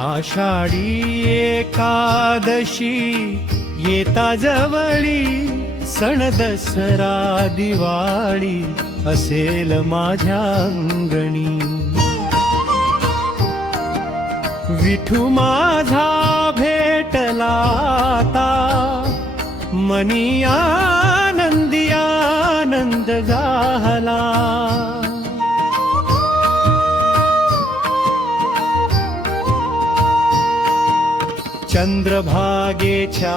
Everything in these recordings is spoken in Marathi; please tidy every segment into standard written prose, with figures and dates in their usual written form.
आषाढी एकादशी येता जवळी, सण दसरा दिवाळी असेल माझ्या अंगणी. विठू माझा भेटला आता, मनी आनंदी आनंद झाला. चंद्रभागेच्या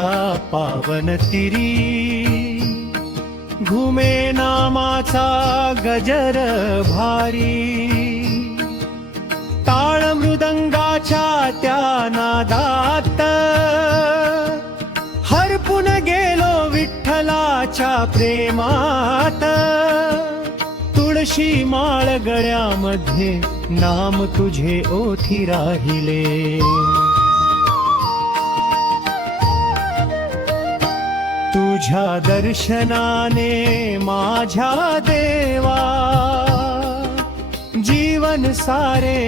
पावन तिरी, घुमे नामाचा गजर भारी. टाळ मृदंगाच्या त्या नादात, हरपून गेलो विठ्ठलाच्या प्रेमात. तुळशी माळ गळ्यामध्ये, नाम तुझे ओठी राहिले. तुझ्या दर्शनाने माझ्या देवा, जीवन सारे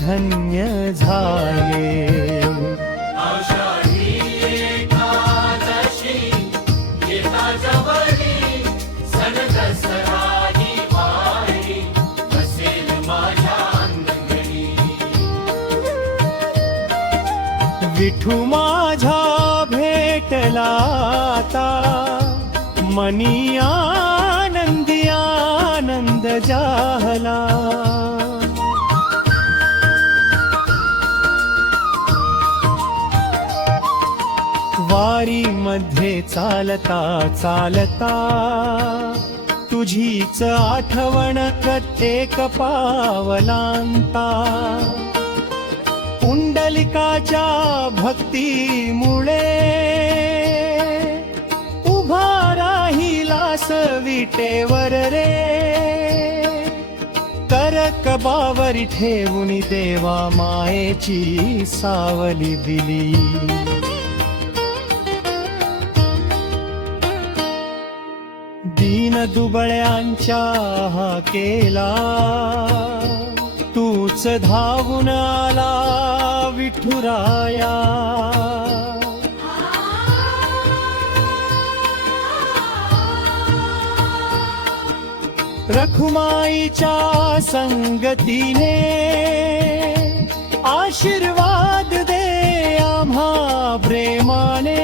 धन्य झाले. आषाढी एकादशी येता जवळी, सण दसरा दिवाळी असेल माझ्या अंगणी. विठू माझा भेटला आता, मनी आनंदी आनंद झाला. वारी मध्ये चालता चालता, तुझीच आठवण प्रत्येक पावलांता. पुंडलिकाच्या भक्तीमुळे उभा राहिलास विटेवर रे. करकबावरी ठेवून देवा मायेची सावली दिली. दीन दुबळ्यांच्या हाकेला, तूच धावून आला विठुराया. रखुमाईच्या संगतीने आशीर्वाद दे आम्हा प्रेमाने.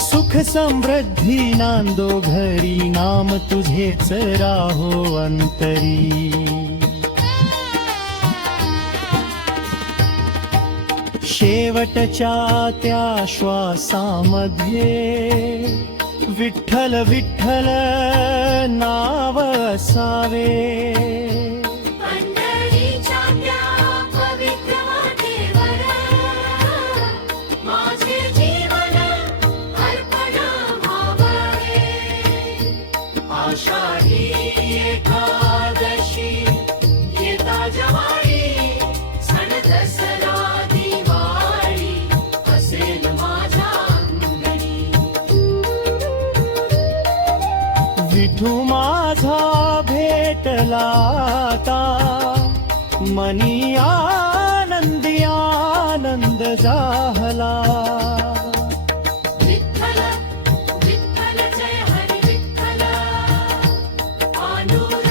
सुख समृद्धी नांदो घरी, नाम तुझेच राहो अंतरी. शेवटच्या त्या श्वासामध्ये, विठ्ठल विठ्ठल नाव असावे. पंढरीच्या त्या पवित्र वाटेवर, माझे जीवन अर्पण व्हावे. आषाढी एकादशी येता जवळी, सण दसरा दिवाळी असेल माझ्या अंगणी. विठू माझा भेटला आता, मनी आनंदी आनंद झाला. विठ्ठल विठ्ठल जय हरी विठ्ठल. पांडुरंग